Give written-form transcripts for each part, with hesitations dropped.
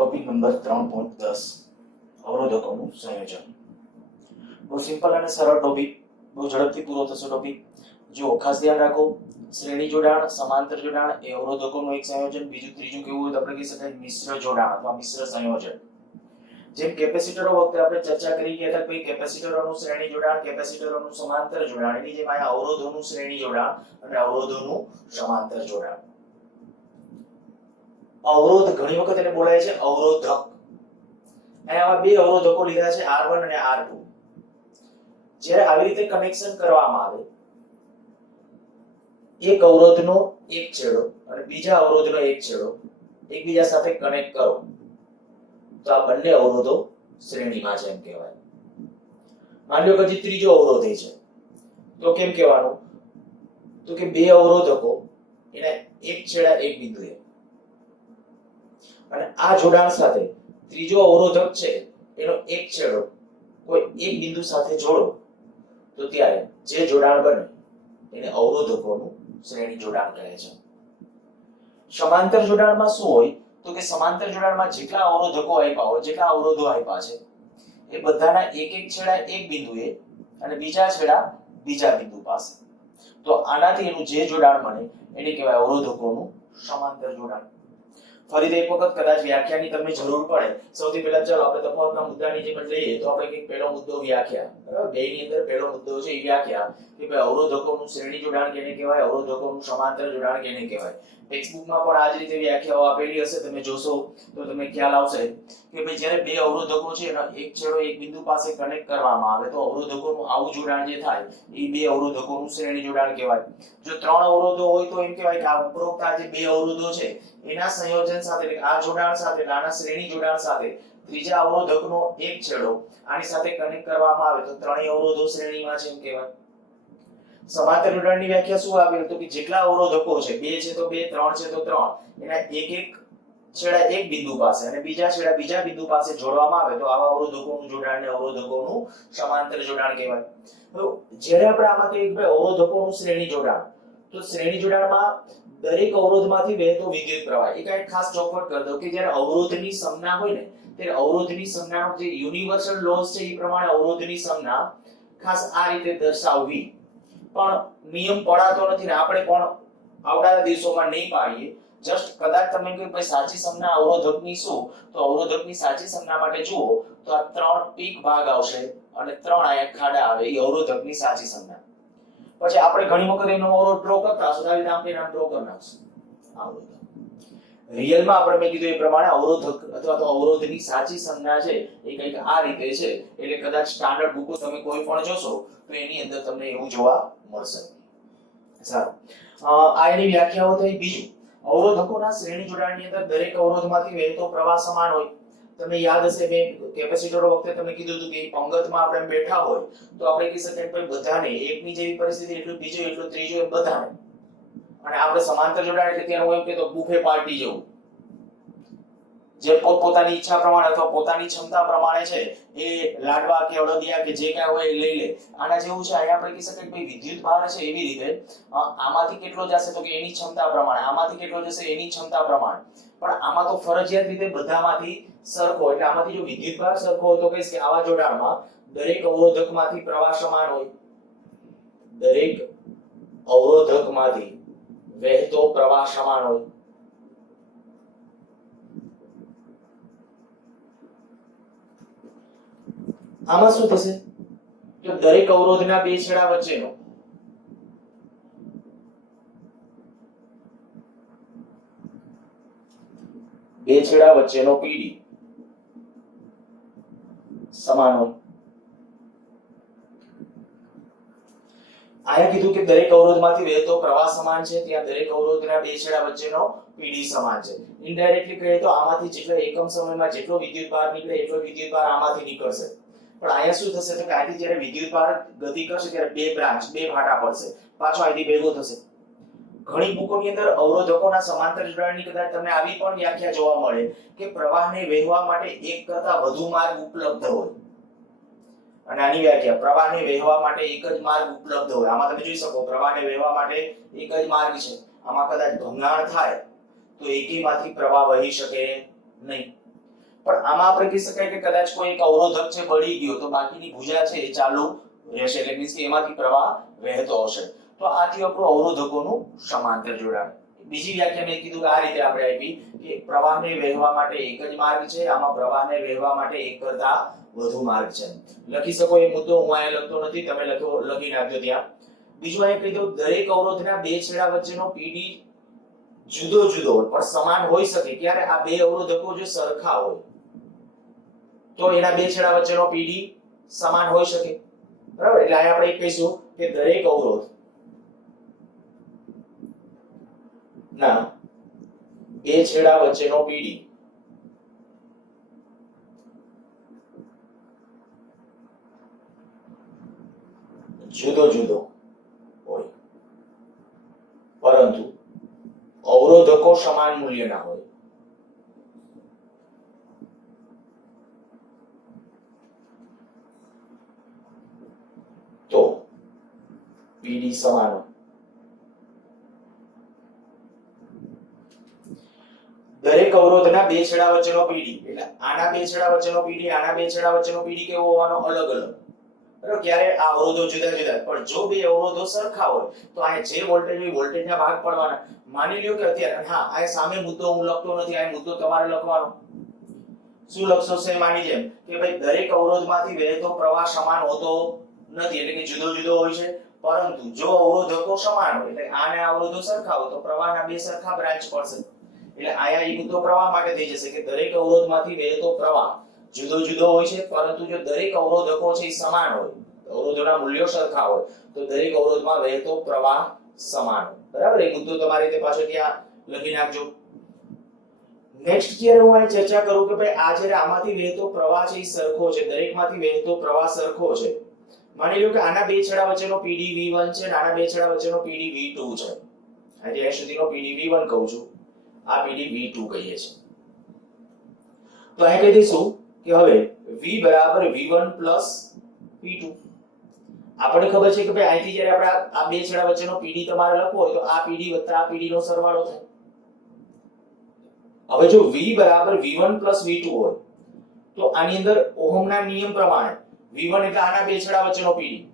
Topic number 3.10 અવરોધકોનું સંયોજન. બહુ simple અને સરળ ટોપિક, બહુ ઝડપથી પૂરો થશે ટોપિક. જો ખાસ ધ્યાન રાખો, શ્રેણી જોડાણ, સમાંતર જોડાણ એ અવરોધકોનું એક સંયોજન. બીજું ત્રીજું કેવું હોય તો આપણે કહી શકાય મિશ્ર જોડાણ અથવા મિશ્ર સંયોજન. જેમ કેપેસિટરો વખતે આપણે ચર્ચા કરી ગયા હતા કે કેપેસિટરોનું શ્રેણી જોડાણ, કેપેસિટરોનું સમાંતર જોડાણ, એની જેમ આ અવરોધોનું શ્રેણી જોડાણ અને અવરોધોનું સમાંતર જોડાણ. અવરોધ ઘણી વખત એને બોલાય છે અવરોધક. અને આવા બે અવરોધકો લીધા છે R1 અને R2. જ્યારે આવી રીતે કનેક્શન કરવામાં આવે, એક અવરોધનો એક છેડો અને બીજા અવરોધનો એક છેડો એકબીજા સાથે કનેક્ટ કરો તો આ બંને અવરોધો શ્રેણીમાં છે એમ કહેવાય. માની લો કે ત્રીજો અવરોધ છે તો કેમ કહેવાનું? તો કે બે અવરોધકો એને એક છેડા એક બિંદુએ, અને આ જોડાણ સાથે ત્રીજો અવરોધક છે એનો એક છેડો કોઈ એક બિંદુ સાથે જોડો તો ત્યારે જે જોડાણ બને એને અવરોધકોનું શ્રેણી જોડાણ કહે છે. સમાંતર જોડાણમાં શું હોય તો કે સમાંતર જોડાણમાં જેટલા અવરોધકો આપ્યા હોય, જેટલા અવરોધો આપ્યા છે એ બધાના એક એક છેડા એક બિંદુએ અને બીજા છેડા બીજા બિંદુ પાસે. તો આનાથી એનું જે જોડાણ બને એને કહેવાય અવરોધકોનું સમાંતર જોડાણ. ફરીથી એક વખત કદાચ વ્યાખ્યાની તમને જરૂર પડે. સૌથી પહેલા ચાલો આપણે તફાવતના મુદ્દાની જે પણ લઈએ તો આપણે એક પહેલો મુદ્દો વ્યાખ્યા, બરાબર, બે ની અંદર પહેલો મુદ્દો છે એ વ્યાખ્યા કે ભાઈ અવરોધકોનું શ્રેણી જોડાણ કેને કહેવાય, અવરોધકોનું સમાંતર જોડાણ કેને કહેવાય. ટેક્સ્ટબુકમાં પણ આ જ રીતે વ્યાખ્યાઓ આપેલી હશે, તમે જોશો તો તમને ખ્યાલ આવશે કે ભાઈ જ્યારે બે અવરોધકો છે એનો એક છેડો એક બિંદુ પાસે કનેક્ટ કરવામાં આવે તો અવરોધકોનું આવું જોડાણ જે થાય એ બે અવરોધકોનું શ્રેણી જોડાણ કહેવાય. જો ત્રણ અવરોધો હોય તો એમ કહેવાય કે આ ઉપરોક્ત આ જે બે અવરોધો છે એના સંયોજન સાથે, આ જોડાણ સાથે, આના શ્રેણી જોડાણ સાથે ત્રીજા અવરોધકનો એક છેડો આની સાથે કનેક્ટ કરવામાં આવે તો ત્રણેય અવરોધો શ્રેણીમાં છે એમ કહેવાય. સમાંતર જોડાણની વ્યાખ્યા શું આપેલ તો કે જેટલા અવરોધકો છે, બે છે તો બે, ત્રણ છે તો ત્રણ, એના એક એક છેડા એક બિંદુ પાસે અને બીજા છેડા બીજા બિંદુ પાસે જોડવામાં આવે તો આવા અવરોધકોનું જોડાણને અવરોધકોનું સમાંતર જોડાણ કહેવાય. તો જ્યારે આપણે આમાં કહીએ કે અવરોધકોનું શ્રેણી જોડાણ, તો શ્રેણી જોડાણમાં દરેક અવરોધમાંથી વહેતો વિદ્યુત પ્રવાહ એક ખાસ ચોખવટ કરી દો કે જ્યારે અવરોધની સંજ્ઞા હોય ને ત્યારે અવરોધની સંજ્ઞાનો જે યુનિવર્સલ લોસ છે એ પ્રમાણે અવરોધની સંજ્ઞા ખાસ આ રીતે દર્શાવવી. પણ નિયમ પડાતો નથી ને આપણે પણ આવનારા દિવસોમાં નહીં પાડીએ. જસ્ટ કદાચ તમે કોઈ ભાઈ સાચી સંજ્ઞા અવરોધકની શું, તો અવરોધકની સાચી સંજ્ઞા માટે જુઓ તો આ ત્રણ પીક ભાગ આવશે અને ત્રણ આયા ખાડા આવે એ અવરોધકની સાચી સંજ્ઞા. પછી આપણે ઘણી વખત એનો અવરોધ ડ્રો કરતા હશું, આવી નામ ડ્રો કરી નાખશું. રિયલમાં આપણે મેં કીધું એ પ્રમાણે અવરોધક અથવા તો અવરોધની સાચી સંજ્ઞા છે એ કંઈક આ રીતે છે. એટલે કદાચ સ્ટાન્ડર્ડ બુકો તમે કોઈ પણ જોશો તો એની અંદર તમને એવું જોવા મળશે. સારું, આ એની વ્યાખ્યાઓ થઈ. બીજું, અવરોધકોના શ્રેણી જોડાણની અંદર દરેક અવરોધમાંથી વહેતો પ્રવાહ સમાન હોય. તમને યાદ હશે મેં કેપેસિટરો વખતે તમને કીધું હતું કે પંગતમાં આપણે બેઠા હોય તો આપણે કહી શકીએ કે બધાને એકની જેવી પરિસ્થિતિ એટલું બીજો એટલું ત્રીજો એ બધાને. અને આપણે સમાંતર જોડાણ એટલે ત્યાં હું એમ કહેતો બુફે પાર્ટી જેવું, જે પોતપોતાની ઈચ્છા પ્રમાણે અથવા પોતાની ક્ષમતા પ્રમાણે છે એ લાડવા કે અડદિયા કે જે કાંઈ હોય એ લઈ લે. આના જેવું છે. અહીંયા આપણે કહી શકીએ કે વિદ્યુત ભાર છે એવી રીતે આમાંથી કેટલો જશે તો કે એની ક્ષમતા પ્રમાણે, આમાંથી કેટલો જશે એની ક્ષમતા પ્રમાણે. પણ આમાં તો ફરજિયાત રીતે બધામાંથી સરખો, એટલે આમાંથી જો વિદ્યુત ભાર સરખો હોય તો કહીશ કે આવા જોડાણમાં દરેક અવરોધકમાંથી પ્રવાહ સમાન હોય. દરેક અવરોધકમાંથી વહેતો પ્રવાહ સમાન હોય. આમાં શું થશે તો દરેક અવરોધના બે છેડા વચ્ચેનો PD સમાન હોય. આયા કીધું કે દરેક અવરોધમાંથી વહેતો પ્રવાહ સમાન છે, ત્યાં દરેક અવરોધના બે છેડા વચ્ચેનો PD સમાન છે. ઇનડાયરેક્ટલી કહીએ તો આમાંથી જેટલો એકમ સમયમાં જેટલો વિદ્યુત ભાર નીકળે એટલો વિદ્યુત ભાર આમાંથી નીકળશે. પણ અહીંયા શું થશે તો કે આથી જ્યારે વિદ્યુત ભાર ગતિ કરશે ત્યારે બે બ્રાન્ચ, બે ફાટા પડશે, પાછો અહીંથી ભેગો થશે. ઘણી બુકોની અંદર અવરોધકોના સમાંતર જોડાણની કદાચ તમને આવી પણ વ્યાખ્યા જોવા મળે કે પ્રવાહને વહેવા માટે એક કરતા વધુ માર્ગ ઉપલબ્ધ હોય. અને આની વ્યાખ્યા પ્રવાહને વહેવા માટે એક જ માર્ગ ઉપલબ્ધ હોય. આમાં તમે જોઈ શકો પ્રવાહને વહેવા માટે એક જ માર્ગ છે. આમાં કદાચ ભંગાણ થાય તો એકેયમાંથી પ્રવાહ વહી શકે નહીં. પણ આમાં આપણે કહી શકાય કે કદાચ કોઈ એક અવરોધક છે બળી ગયો તો બાકીની ભુજા છે એ ચાલુ રહેશે, એટલે મીન્સ કે એમાંથી પ્રવાહ વહેતો હશે. તો આ થયું આપણું અવરોધકોનું સમાંતર જોડાણ. બીજી વ્યાખ્યા મેં કીધું કે આ રીતે આપણે આપી કે પ્રવાહને વહેવા માટે એક જ માર્ગ છે, આમાં પ્રવાહને વહેવા માટે એક કરતા વધુ માર્ગ છે. લખી શકો એ મુદ્દો હું અહીંયા લખતો નથી, તમે લખી નાખજો ત્યાં. બીજું અહીંયા કહી દઉં, દરેક અવરોધના બે છેડા વચ્ચેનો પીડી જુદો જુદો હોય પણ સમાન હોઈ શકે. ક્યારે? આ બે અવરોધકો જો સરખા હોય તો એના બે છેડા વચ્ચેનો પીડી સમાન હોઈ શકે, બરાબર? એટલે અહીંયા આપણે કહીશું કે દરેક અવરોધ ના બે છેડા વચ્ચેનો પીડી જુદો જુદો હોય પરંતુ અવરોધકો સમાન મૂલ્યના હોય. તો પીડી સમાન હોય. દરેક અવરોધના બે છેડા વચ્ચેનો પીડી એટલે આના બે છેડા વચ્ચેનો પીડી, આના બે છેડા વચ્ચેનો પીડી કેવો હોવાનો? અલગ અલગ. બરાબર? ક્યારે? આ અવરોધો જુદા જુદા, પણ જો બે અવરોધો સરખા હોય તો આ જે વોલ્ટેજ હોય વોલ્ટેજના ભાગ પડવાના. માની લ્યો કે અત્યારે આ સામે મુદ્દો હું લખતો નથી, આ મુદ્દો તમારે લખવાનો. શું લખશો? છે માની જેમ કે ભાઈ દરેક અવરોધમાંથી વહેતો પ્રવાહ સમાન હોતો નથી, એટલે કે જુદો જુદો હોય છે. પરંતુ જો અવરોધકો સમાન હોય એટલે આને અવરોધો સરખા હોય તો પ્રવાહના બે સરખા બ્રાન્ચ પડશે. એટલે આયા એ મુદ્દો પ્રવાહ માટે થઈ જશે કે દરેક અવરોધમાંથી વહેતો પ્રવાહ જુદો જુદો હોય છે, પરંતુ જો દરેક અવરોધકો છે એ સમાન હોય, અવરોધોના મૂલ્યો સરખા હોય તો દરેક અવરોધમાં વહેતો પ્રવાહ સમાન હોય. બરાબર? એ મુદ્દો તમારે તે પાછો ત્યાં લખી નાખજો. નેક્સ્ટ જ્યારે હું અહીં ચર્ચા કરું કે ભાઈ આ જ્યારે આમાંથી વહેતો પ્રવાહ છે એ સરખો છે, દરેકમાંથી વહેતો પ્રવાહ સરખો છે. માની લો કે આના બે છેડા વચ્ચેનો પીડી V1 છે અને આના બે છેડા વચ્ચેનો પીડી V2 છે. અહીંયા સુધીનો પીડી V1 કહું છું, આ પીડી V2 કહીએ છીએ. તો અહીં કહી દઈશું કે હવે V બરાબર V1 V2. આપણે ખબર છે કે ભાઈ અહીંથી જ્યારે આપણે આ બે છેડા વચ્ચેનો પીડી તમારે લખવો હોય તો આ પીડી વત્તા આ પીડી નો સરવાળો થાય. હવે જો V બરાબર V1 V2 હોય તો આની અંદર ઓહમના નિયમ પ્રમાણે V1 એટલે આના બે છેડા વચ્ચેનો પીડી,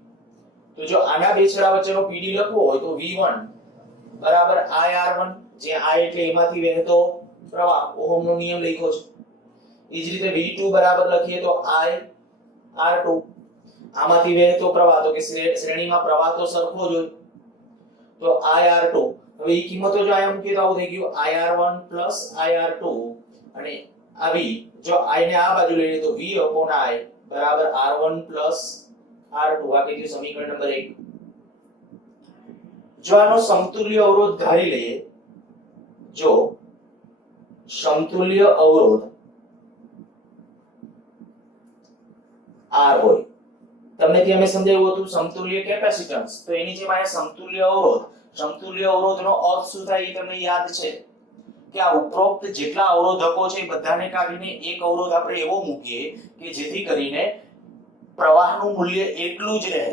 તો જો આના બે છેડા વચ્ચેનો પીડી લખવો હોય તો V1 બરાબર IR1, જે I એટલે એમાંથી વહેતો પ્રવાહ, ઓહમનો નિયમ લખ્યો છે. એ જ રીતે V2 બરાબર લખીએ તો IR2, આમાંથી વહેતો પ્રવાહ, તો કે શ્રેણીમાં પ્રવાહ તો સરખો જ હોય તો IR2. હવે એ કિંમતો જો આયા મૂકીએ તો આવું થઈ ગયું IR1 IR2 અને આ V જો I ને આ બાજુ લઈએ તો V I બરાબર R1 R2. આ કીધું સમીકરણ નંબર 1. જો આનો સમતુલ્ય અવરોધ ધારી લઈએ, જો સમતુલ્ય અવરોધ R હોય, તમને ત્યાં મેં સમજાવ્યું હતું સમતુલ્ય કેપેસિટન્સ, તો એની જેમ આ સમતુલ્ય અવરોધ, સમતુલ્ય અવરોધનો અર્થ શું થાય એ તમને યાદ છે કે આ ઉપરોક્ત જેટલા અવરોધકો છે એ બધાને કાઢીને એક અવરોધ આપણે એવો મૂકીએ કે જેથી કરીને પ્રવાહનું મૂલ્ય એટલું જ રહે,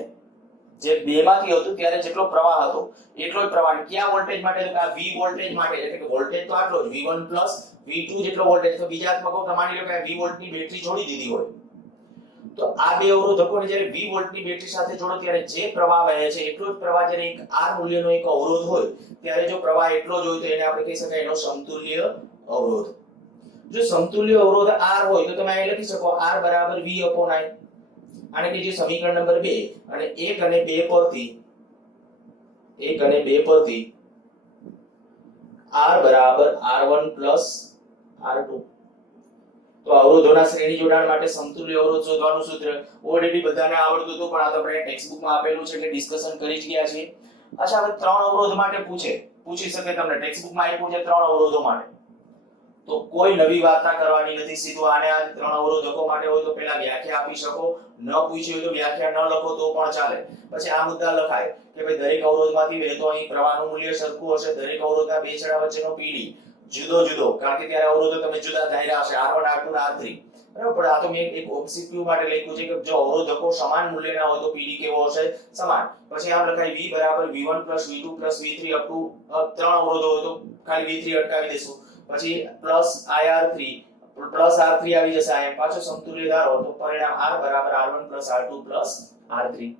જે બેમાંથી હતું ત્યારે જેટલો પ્રવાહ હતો એટલો જ પ્રવાહ. કયા વોલ્ટેજ માટે? તો આ V વોલ્ટેજ માટે, એટલે કે વોલ્ટેજ તો આટલો જ V1 V2 જેટલો વોલ્ટેજ. તો બીજા અર્થમાં માની લો કે V વોલ્ટની બેટરી જોડી દીધી હોય તો આ બે અવરોધકોને જ્યારે V વોલ્ટની બેટરી સાથે જોડો ત્યારે જે પ્રવાહ વહે છે એટલો જ પ્રવાહ જ્યારે એક R મૂલ્યનો એક અવરોધ હોય ત્યારે જો પ્રવાહ એટલો જ હોય તો એને આપણે કહી શકાય એનો સમતુલ્ય અવરોધ. જો સમતુલ્ય અવરોધ R હોય તો તમે અહીં લખી શકો R બરાબર V I. આને કીધું સમીકરણ નંબર 2 અને 1 અને 2 પરથી R બરાબર R1 R2. તો અવરોધોના શ્રેણી જોડાણ માટે સમતુલ્ય અવરોધ શોધવાનું સૂત્ર ઓલરેડી બધાને આવડતું હતું, પણ આ તો આપણે ટેક્સ્ટ બુકમાં આપેલું છે એટલે ડિસ્કશન કરી જ ગયા છીએ. અચ્છા, હવે ત્રણ અવરોધ માટે પૂછી શકે તમને, ટેક્સ્ટ બુકમાં આપ્યું છે ત્રણ અવરોધો માટે, તો કોઈ નવી વાર્તા કરવાની નથી. સીધું આને આ ત્રણ અવરોધકો માટે હોય તો પહેલા વ્યાખ્યા આપી શકો, ન પૂછી હોય તો વ્યાખ્યા ન લખો તો પણ ચાલે. પછી આ મુદ્દા લખાય કે ભાઈ દરેક અવરોધમાંથી વહેતો અહીં પ્રવાહનું મૂલ્ય સરખું હશે, દરેક અવરોધના બે છેડા વચ્ચેનો પીડી જુદો જુદો, કારણ કે ત્યારે અવરોધો તમે જુદા ધાર્યા હશે R1 R2 R3. બરાબર? પણ આ તો મેં એક ઓબ્જેક્ટિવ માટે લખ્યું છે કે જો અવરોધકો સમાન મૂલ્યના હોય તો પીડી કેવો હશે? સમાન. પછી આમ લખાય V બરાબર V1 V2 V3 up to ત્રણ અવરોધો હોય તો ખાલી V3 અટકાવી દેશું. પછી IR3 પ્લસ r3 આવી જશે અહીંયા પાછો સમતુલ્ય ધારો તો પરિણામ r બરાબર r1 r2 r3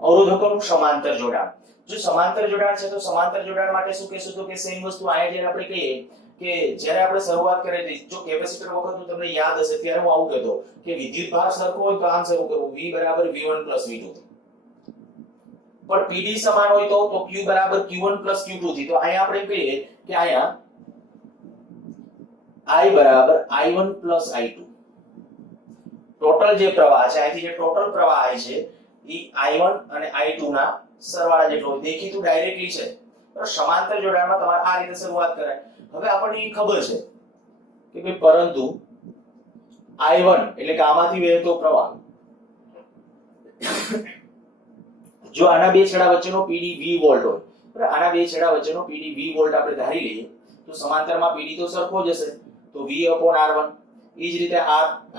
અવરોધકોનું સમાંતર જોડાણ જો સમાંતર જોડાણ છે તો સમાંતર જોડાણ માટે શું કહેશું તો કે સેમ વસ્તુ અહીંયા જ્યારે આપણે કહીએ કે જ્યારે આપણે શરૂઆત કરી હતી જો કેપેસિટર વખતનું તમને યાદ હશે ત્યારે હું આવું કહેતો કે વિદ્યુત ભાર સરખો હોય તો આમ શરૂ કરવું v બરાબર v1 v2 પણ pd સમાન હોય તો q બરાબર q1 q2 થી તો અહીંયા આપણે કહીએ કે અહીંયા I બરાબર I1 I2 ટોટલ જે પ્રવાહ છે અહીંથી જે ટોટલ પ્રવાહ આવે છે એ I1 અને I2 ના સરવાળા જેટલો દેખીતું ડાયરેક્ટલી છે પણ સમાંતર જોડાણમાં તમારે આ રીતે શરૂઆત કરાય હવે આપણને ખબર છે કે ભાઈ પરંતુ I1 એટલે કે આમાંથી વહેતો પ્રવાહ જો આના બે છેડા વચ્ચેનો PD V વોલ્ટ હોય બરાબર આના બે છેડા વચ્ચેનો PD V વોલ્ટ આપણે ધારી લઈએ તો સમાંતરમાં PD તો સરખો જ હશે તો V/R1 એ જ રીતે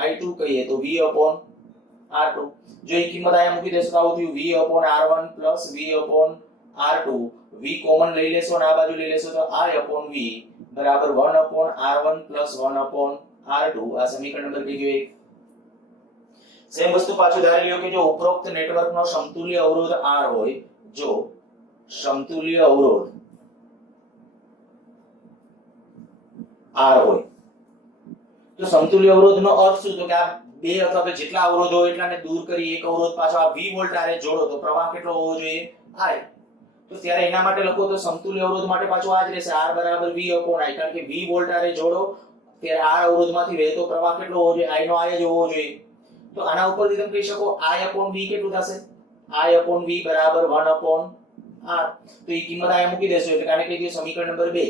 I2 કહીએ તો V/R2 જો એ કિંમત અહીંયા મૂકી દેશો તો આવું થયું V/R1 V/R2 V કોમન લઈ લેશો અને આ બાજુ લઈ લેશો તો I/V બરાબર 1/R1 1/R2 આ સમીકરણ નંબર કઈ ગયો સેમ વસ્તુ પાછું ધારી લ્યો કે જો ઉપરોક્ત નેટવર્કનો સમતુલ્ય અવરોધ R હોય જો સમતુલ્ય અવરોધ R હોય તો સમતુલ્ય અવરોધનો અર્થ શું તો કે આ બે અથવા તો જેટલા અવરોધો હોય એટલાને દૂર કરી એક અવરોધ પાછો આ V વોલ્ટ આરે જોડો તો પ્રવાહ કેટલો હોવો જોઈએ I તો ત્યારે એના માટે લખો તો સમતુલ્ય અવરોધ માટે પાછું આ જ રહેશે R બરાબર V upon I કારણ કે V વોલ્ટ આરે જોડો ત્યારે R અવરોધમાંથી વહેતો પ્રવાહ કેટલો હોવો જોઈએ I નો I જ હોવો જોઈએ તો આના ઉપરથી તમે કહી શકો I upon V કેટલું થશે I upon V બરાબર 1 upon R તો એ કિંમત અહીંયા મૂકી દેશો એટલે કાને કહી દઈએ સમીકરણ નંબર 2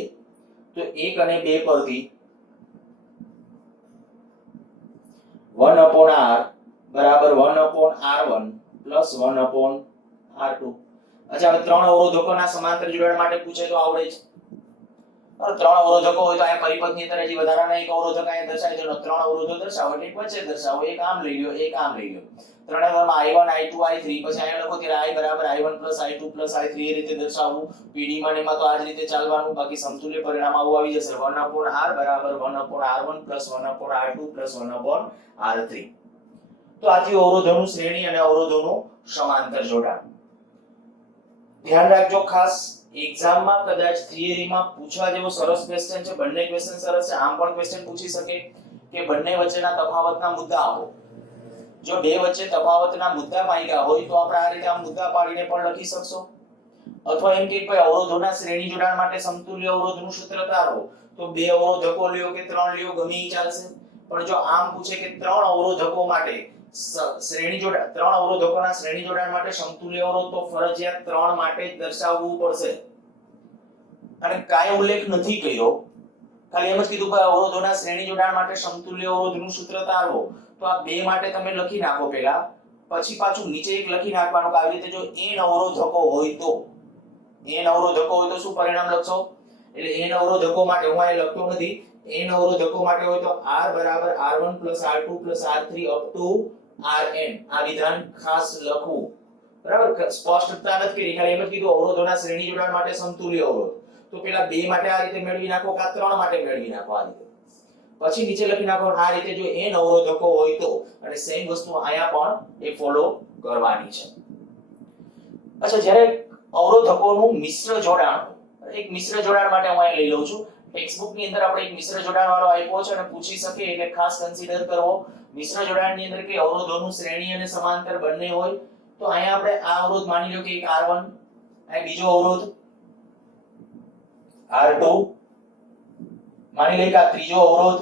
તો 1 અને 2 પરથી 1 upon R બરાબર 1 upon R1 plus 1 upon R2 અચ્છા હવે ત્રણ અવરોધકોના સમાંતર જોડાણ માટે પૂછે તો આવડે જ ત્રણ અવરોધકો હોય તો આ પરિપથની અંદર હજી વધારાના એક અવરોધક અહીંયા દર્શાવી દેવાનો ત્રણ અવરોધો દર્શાવો એટલે વચ્ચે દર્શાવો એક આમ લઈ લ્યો એક આમ લઈ લ્યો ત્રણેયમાં I1 I2 I3 પછી અહીંયા લખો ત્યારે I બરાબર I1 I2 I3 એ રીતે દર્શાવવું PD માં ને એમાં તો આ જ રીતે ચાલવાનું બાકી સમતુલ્ય પરિણામ આવું આવી જશે 1 upon R બરાબર 1 upon R1 1 upon R2 1 upon R3 તો આ થયું અવરોધોનું શ્રેણી અને અવરોધોનું સમાંતર જોડાણ ધ્યાન રાખજો ખાસ એક્ઝામમાં કદાચ થિયરીમાં પૂછવા જેવો સરસ ક્વેશ્ચન છે બંને ક્વેશ્ચન સરસ છે આમ પણ ક્વેશ્ચન પૂછી શકે કે બંને વચ્ચેના તફાવતના મુદ્દા આપો જો બે વચ્ચે તફાવતના મુદ્દા માંગ્યા હોય તો આપણે આ રીતે આ મુદ્દા પાડીને પણ લખી શકશો અથવા એમ કે ભાઈ અવરોધોના શ્રેણી જોડાણ માટે સમતુલ્ય અવરોધનું સૂત્ર તારો તો બે અવરોધકો લ્યો કે ત્રણ લ્યો ગમે ઈ ચાલશે પણ જો આમ પૂછે કે ત્રણ અવરોધકો માટે શ્રેણી જોડાણ ત્રણ અવરોધકોના શ્રેણી જોડાણ માટે સમતુલ્ય અવરોધ તો ફરજિયાત ત્રણ માટે જ દર્શાવવું પડશે અને કાય ઉલ્લેખ નથી કર્યો ખાલી એમ જ કીધું કે અવરોધોના શ્રેણી જોડાણ માટે સમતુલ્ય અવરોધનું સૂત્ર તારવો તો આ બે માટે તમે લખી નાખો પહેલા પછી પાછું નીચે એક લખી નાખવાનું કે આવી રીતે જો n અવરોધકો હોય તો શું પરિણામ લખશો એટલે n અવરોધકો માટે હું અહીં લખતો નથી n અવરોધકો માટે હોય તો R બરાબર R1 R2 R3 up to Rn આ વિધાન ખાસ લખવું બરાબર સ્પષ્ટતા નથી કરી ખાલી એમ જ કીધું અવરોધોના શ્રેણી જોડાણ માટે સમતુલ્ય અવરોધ તો પેલા બે માટે આ રીતે મેળવી નાખો કે ત્રણ માટે મેળવી નાખો આ રીતે પછી નીચે લખી નાખો આ રીતે જો n અવરોધકો હોય તો અને સેમ વસ્તુ અહીંયા પણ એ ફોલો કરવાની છે અચ્છા જ્યારે અવરોધકોનું મિશ્ર જોડાણ એક મિશ્ર જોડાણ માટે હું અહીં લઈ લઉં છું ટેક્સ્ટબુક ની અંદર આપણે એક મિશ્ર જોડાણ વાળો આપ્યો છે અને પૂછી શકે એટલે ખાસ કન્સિડર કરવો મિશ્ર જોડાણ ની અંદર કે અવરોધોનું શ્રેણી અને સમાંતર બંને હોય તો અહીંયા આપણે આ અવરોધ માની લો કે એક R1 આ બીજો અવરોધ R2 માની લે કે આ ત્રીજો અવરોધ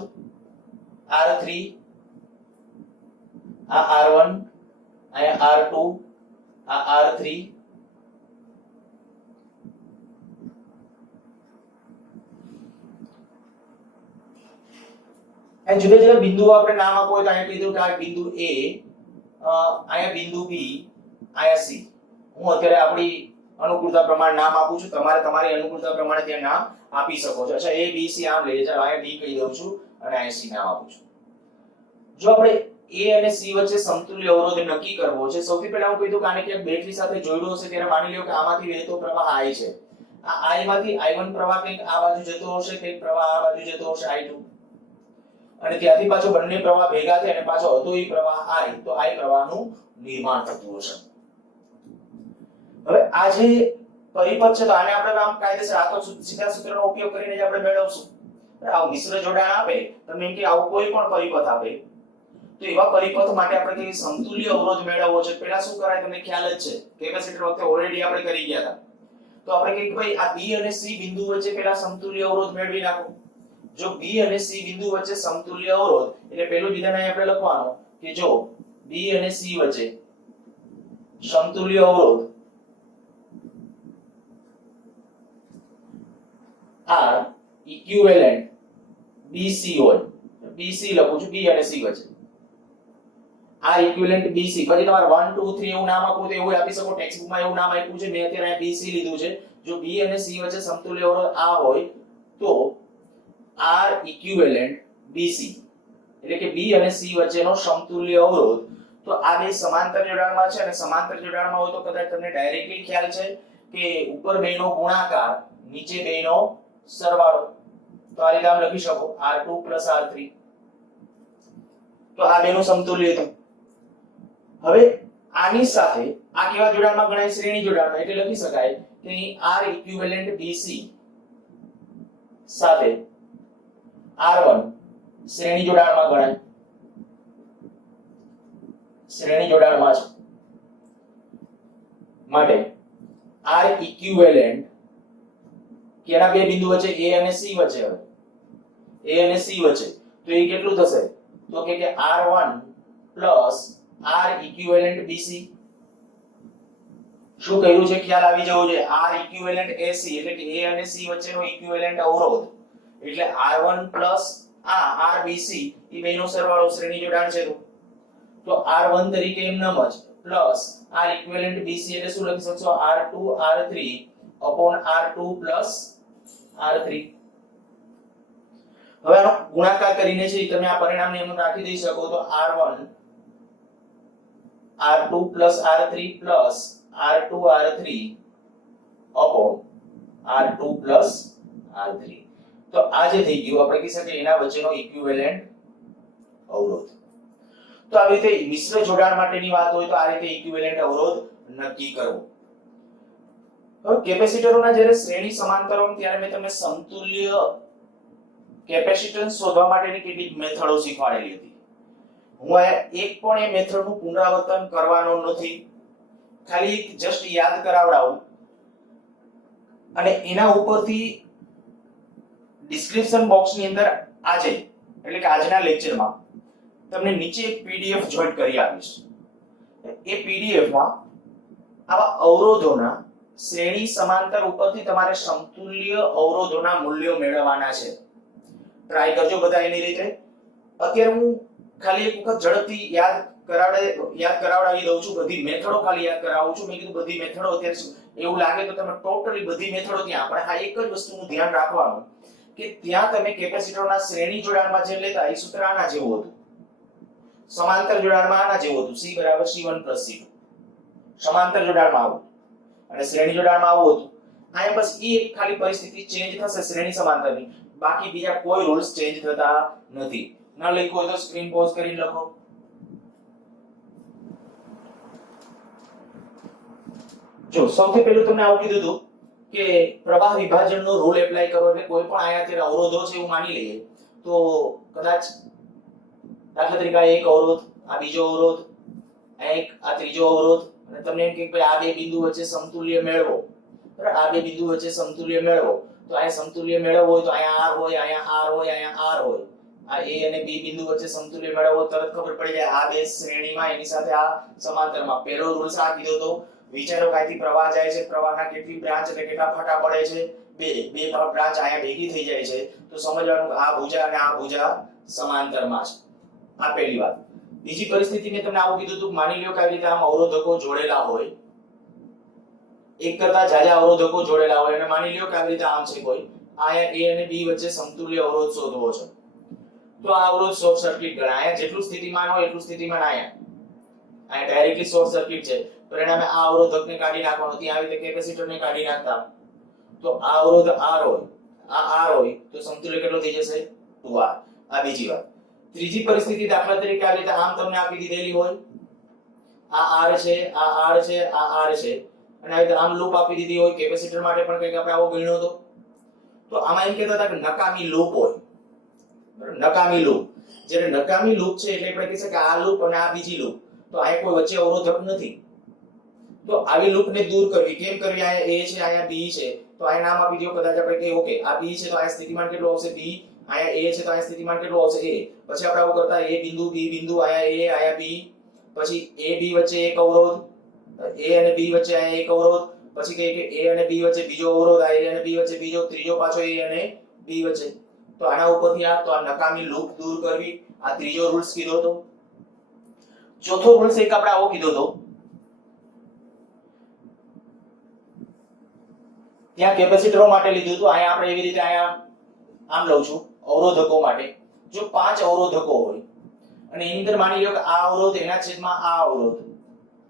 R3 આ R1 આ R2 આ R3 આ જુદા જુદા બિંદુઓ આપણે નામ આપો તો અહીંયા કીધું કે આ બિંદુ A અહીંયા બિંદુ B અહીંયા C હું અત્યારે આપણી અનુકૂળતા પ્રમાણે નામ આપું છું તમારે તમારી અનુકૂળતા પ્રમાણે ત્યાં નામ આપી શકો છો અચ્છા A B C આમ લઈએ ચાલો અહીંયા D કહી દઉં છું અને અહીંયા C નામ આપું છું જો આપણે A અને C વચ્ચે સમતુલ્ય અવરોધ નક્કી કરવો છે સૌથી પહેલા હું કીધું કે આને ક્યાંક બેટરી સાથે જોડ્યો હશે ત્યારે માની લ્યો કે આમાંથી વહેતો પ્રવાહ I છે આ I માંથી I1 પ્રવાહ કંઈક આ બાજુ જતો હશે કંઈક પ્રવાહ આ બાજુ જતો હશે I2 અને ત્યાંથી પાછો બંને પ્રવાહ ભેગા થાય અને પાછો હતો એ પ્રવાહ I, તો I પ્રવાહનું નિર્માણ થતું હશે. હવે આ જે પરિપથ છે તો આને આપણે આમ કાયદેસર આ તો સીધા સૂત્રનો ઉપયોગ કરીને જ આપણે મેળવશું. આ મિશ્ર જોડાણ આપે તમે એમ કે આવું કોઈ પણ પરિપથ આપે તો એવા પરિપથ માટે આપણે કે સમતુલ્ય અવરોધ મેળવવો છે. પહેલા શું કરાય તમને ખ્યાલ જ છે, કેપેસિટર વખતે ઓલરેડી આપણે કરી ગયા હતા. તો આપણે કહીએ કે ભાઈ આ B અને C બિંદુ વચ્ચે પહેલા સમતુલ્ય અવરોધ મેળવી નાખો. જો B અને C બિંદુ વચ્ચે સમતુલ્ય અવરોધ એટલે પહેલું વિધાન અહીં આપણે લખવાનું કે જો B અને C વચ્ચે સમતુલ્ય અવરોધ R equivalent BC હોય. BC લખું છું, B અને C વચ્ચે R equivalent BC. પછી તમારે 1 2 3 એવું નામ આપવું તો એવું આપી શકો. ટેક્સ્ટ બુકમાં એવું નામ આપ્યું છે, મેં અત્યારે BC લીધું છે. જો B અને C વચ્ચે સમતુલ્ય અવરોધ આ હોય તો R equivalent BC એટલે કે B અને C વચ્ચેનો સમતુલ્ય અવરોધ. તો આ બે સમાંતર જોડાણમાં છે અને સમાંતર જોડાણમાં હોય તો કદાચ તમને ડાયરેક્ટલી ખ્યાલ છે કે ઉપર બેનો ગુણાકાર નીચે બેનો સરવાળો. તો આ રીતે આમ લખી શકો R2 R3. તો આ બેનું સમતુલ્ય હતું. હવે આની સાથે આ કેવા જોડાણમાં ગણાય? શ્રેણી જોડાણમાં. એટલે લખી શકાય કે અહીં R equivalent BC સાથે R1 શ્રેણી જોડાણમાં ગણાય. શ્રેણી જોડાણમાં છે માટે R equivalent કેના બે બિંદુ વચ્ચે A અને C વચ્ચે. હવે A અને C વચ્ચે તો એ કેટલું થશે? તો કે R1 R equivalent BC. શું કહ્યું છે ખ્યાલ આવી જવો જોઈએ. R equivalent AC એટલે કે A અને C વચ્ચેનો ઇક્વિવેલન્ટ અવરોધ એટલે R1 RBC એ બેનો સરવાળો શ્રેણી જોડાણ છે. તો R1 તરીકે એમનામ જ પ્લસ R equivalent BC એટલે શું લખી શકશો? R2 R3 upon R2 plus R3. હવે આનો ગુણાકાર કરીને છે તમે આ પરિણામને એમ રાખી દઈ શકો તો R1 R2 plus R3 plus R2 R3 upon R2 plus R3. તો આ જે થઈ ગયું આપણે કહી શકીએ એના વચ્ચેનો ઇક્વિવેલન્ટ અવરોધ. તો આવી રીતે મિશ્ર જોડાણ માટેની વાત હોય તો આ રીતે ઇક્વિવેલન્ટ અવરોધ નક્કી કરવો. હવે કેપેસિટરોના જ્યારે શ્રેણી સમાંતર હોય ત્યારે મેં તમને સમતુલ્ય કેપેસિટન્સ શોધવા માટેની કેટલીક મેથડો શીખવાડેલી હતી. હું આ એક પણ એ મેથડનું પુનરાવર્તન કરવાનો નથી, ખાલી જસ્ટ યાદ કરાવડાવું અને એના ઉપરથી ડિસ્ક્રિપ્શન બોક્સની અંદર આજે એટલે કે આજના લેક્ચરમાં તમને નીચે એક પીડીએફ જોઈન્ટ કરી આપીશ. એ પીડીએફ માં આવા અવરોધોના શ્રેણી સમાંતર ઉપરથી તમારે સમતુલ્ય અવરોધોના મૂલ્યો મેળવવાના છે. ટ્રાય કરજો બધા એની રીતે. અત્યારે હું ખાલી એક વખત ઝડપથી યાદ કરાવડાવી દઉં છું. બધી મેથડો ખાલી યાદ કરાવું છું. મેં કીધું બધી મેથડો અત્યારે એવું લાગે તો તમે ટોટલી બધી મેથડો ત્યાં, પણ હા એક જ વસ્તુનું ધ્યાન રાખવાનું કે ત્યાં તમે કેપેસિટરના શ્રેણી જોડાણમાં જે લેતા એ સૂત્ર આના જેવું હતું. સમાંતર જોડાણમાં આના જેવું હતું, C = C1 + C2. સમાંતર જોડાણમાં આવું અને શ્રેણી જોડાણમાં આવું હતું. અહીંયા બસ એ એક ખાલી પરિસ્થિતિ ચેન્જ થશે શ્રેણી સમાંતરની, બાકી બીજા કોઈ રૂલ્સ ચેન્જ થતા નથી. ન લખ્યું હોય તો સ્ક્રીન પોઝ કરીને લખો. જો સૌથી પહેલું તમને આવું કીધું હતું કે પ્રવાહ વિભાજનનો રૂલ એપ્લાય કરો એટલે કોઈ પણ આયાતી અવરોધો છે એવું માની લઈએ તો કદાચ દાખલા તરીકે આ એક અવરોધ, આ બીજો અવરોધ, આ ત્રીજો અવરોધ અને તમને એમ કે ભાઈ આ બે બિંદુ વચ્ચે સમતુલ્ય મેળવો. બરાબર, આ બે બિંદુ વચ્ચે સમતુલ્ય મેળવો તો અહીંયા સમતુલ્ય મેળવવો હોય તો અહીંયા R હોય, અહીંયા R હોય, અહીંયા R હોય. આ A અને B બિંદુ વચ્ચે સમતુલ્ય મેળવવો તરત ખબર પડી જાય આ બે શ્રેણીમાં એની સાથે આ સમાંતરમાં. પહેલો રૂલ આ કીધો તો વિચારો કાંઈથી પ્રવાહ જાય છે, પ્રવાહના કેટલી બ્રાન્ચ એટલે કેટલા ફાટા પડે છે? બે બ્રાન્ચ અહીંયા ભેગી થઈ જાય છે તો સમજવાનું કે આ ભુજા અને આ ભુજા સમાંતરમાં છે. આ પહેલી વાત. બીજી પરિસ્થિતિ મેં તમને આવું કીધું હતું, માની લ્યો કે આવી રીતે આમ અવરોધકો જોડેલા હોય, એક કરતા જ્યાદા અવરોધકો જોડેલા હોય અને માની લ્યો કે આવી રીતે આમ છે કોઈ, અહીંયા A અને B વચ્ચે સમતુલ્ય અવરોધ શોધવો છે તો આ અવરોધ શોર્ટ સર્કિટ ગણાય. અહીંયા જેટલું સ્થિતિમાન હોય એટલું સ્થિતિમાન અહીંયા ડાયરેક્ટલી શોર્ટ સર્કિટ છે. પરિણામે આ અવરોધકને કાઢી નાખવાનો, ત્યાં આવી રીતે કેપેસિટરને કાઢી નાખતા તો આ અવરોધ R હોય, આ R હોય તો સમતુલ્ય કેટલો થઈ જશે? 2R. આ બીજી વાત. ત્રીજી પરિસ્થિતિ દાખલા તરીકે આવી રીતે આમ તમને આપી દીધેલી હોય, આ R છે, આ R છે, આ R છે, અને આવી રીતે આમ લૂપ આપી દીધી હોય. કેપેસિટર માટે પણ કંઈક આપણે આવો ગણ્યો હતો. તો આમાં એમ કહેતા હતા કે નકામી લૂપ હોય, બરાબર, નકામી લૂપ. જ્યારે નકામી લૂપ છે એટલે આપણે કહી શકીએ કે આ લૂપ અને આ બીજી લૂપ, તો આ કોઈ વચ્ચે અવરોધક નથી. તો આવી લૂપને દૂર કરવી કેમ કરવી? અહીંયા A છે, અહીંયા B છે, તો અહીંયા નામ આપી દો. કદાચ આપણે કહીએ ઓકે આ B છે તો અહીંયા સ્થિતિમાન કેટલું આવશે B, અહીંયા A છે તો અહીંયા સ્થિતિમાન કેટલું આવશે A. પછી આપણે આવું કરતા A બિંદુ B બિંદુ, અહીંયા A અહીંયા B, પછી A B વચ્ચે એક અવરોધ, A અને B વચ્ચે અહીંયા એક અવરોધ, પછી કહીએ કે A અને B વચ્ચે બીજો અવરોધ, A અને B વચ્ચે બીજો, ત્રીજો પાછો A અને B વચ્ચે. તો આના ઉપરથી આ તો આ નકામી લૂપ દૂર કરવી, આ ત્રીજો રૂલ્સ કીધો તો. ચોથો રૂલ્સ એક આપણે આવો કીધો તો, ત્યાં કેપેસિટરો માટે લીધું હતું. અહીંયા આપણે એવી રીતે અહીંયા આમ લઉં છું અવરોધકો માટે. જો 5 અવરોધકો હોય અને એની અંદર માની લો કે આ અવરોધ એના છેદમાં આ અવરોધ,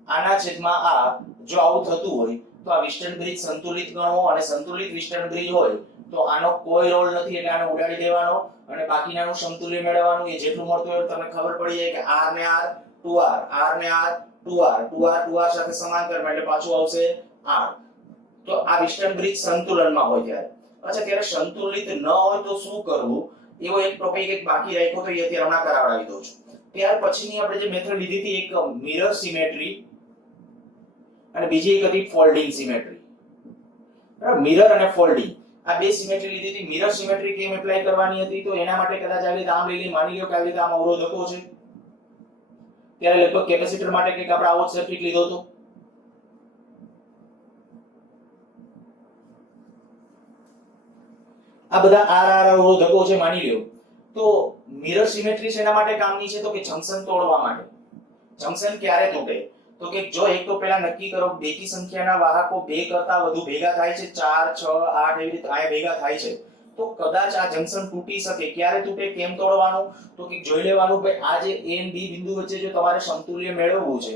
આના છેદમાં આ, જો આવું થતું હોય તો આ વિસ્ટર્ન બ્રિજ સંતુલિત ગણવો, અને સંતુલિત વિસ્ટર્ન બ્રિજ હોય તો આનો કોઈ રોલ નથી એટલે આને ઉડાડી દેવાનો અને બાકીનાનું સમતુલ્ય મેળવવાનું. એ જેટલું મળતું હોય તમને ખબર પડી જાય કે R ને R 2R, R ને R 2R, 2R 2R સાથે સમાંતરમાં એટલે પાછું આવશે R. તો આ વિસ્ટર્ન બ્રિજ સંતુલનમાં હોય ત્યારે. અચ્છા, ત્યારે સંતુલિત ન હોય તો શું કરવું? એવો એક ટોપિક એક બાકી રાખ્યો તો એ અત્યારે હમણાં કરાવડાવી દઉં છું. ત્યાર પછીની આપણે જે મેથડ લીધી હતી એક મિરર સિમેટ્રી અને બીજી એક હતી ફોલ્ડિંગ સિમેટ્રી. બરાબર, મિરર અને ફોલ્ડિંગ આ બે સિમેટ્રી લીધી હતી. મિરર સિમેટ્રી કેમ એપ્લાય કરવાની હતી? તો એના માટે કદાચ આવી રીતે આમ લઈ માની લો કે આવી રીતે આમ અવરોધકો છે, ત્યારે લગભગ કેપેસિટર માટે કંઈક આપણે આવો સર્કિટ લીધો હતો. આ બધા R અવરોધકો છે માની લ્યો. તો મિરર સિમેટ્રી શેના માટે કામની છે? તો કે જંકશન તોડવા માટે. જંકશન ક્યારે તૂટે? તો કે જો એક તો પહેલા નક્કી કરો બેકી સંખ્યાના વાહકો બે કરતા વધુ ભેગા થાય છે, 4 6 8 એવી રીતે આયા ભેગા થાય છે, તો કદાચ આ જંકશન તૂટી શકે. ક્યારે તૂટે? કેમ તોડવાનું? તો કે જોઈ લેવાનું ભાઈ આ જે A અને B બિંદુ વચ્ચે જો તમારે સમતુલ્ય મેળવવું છે,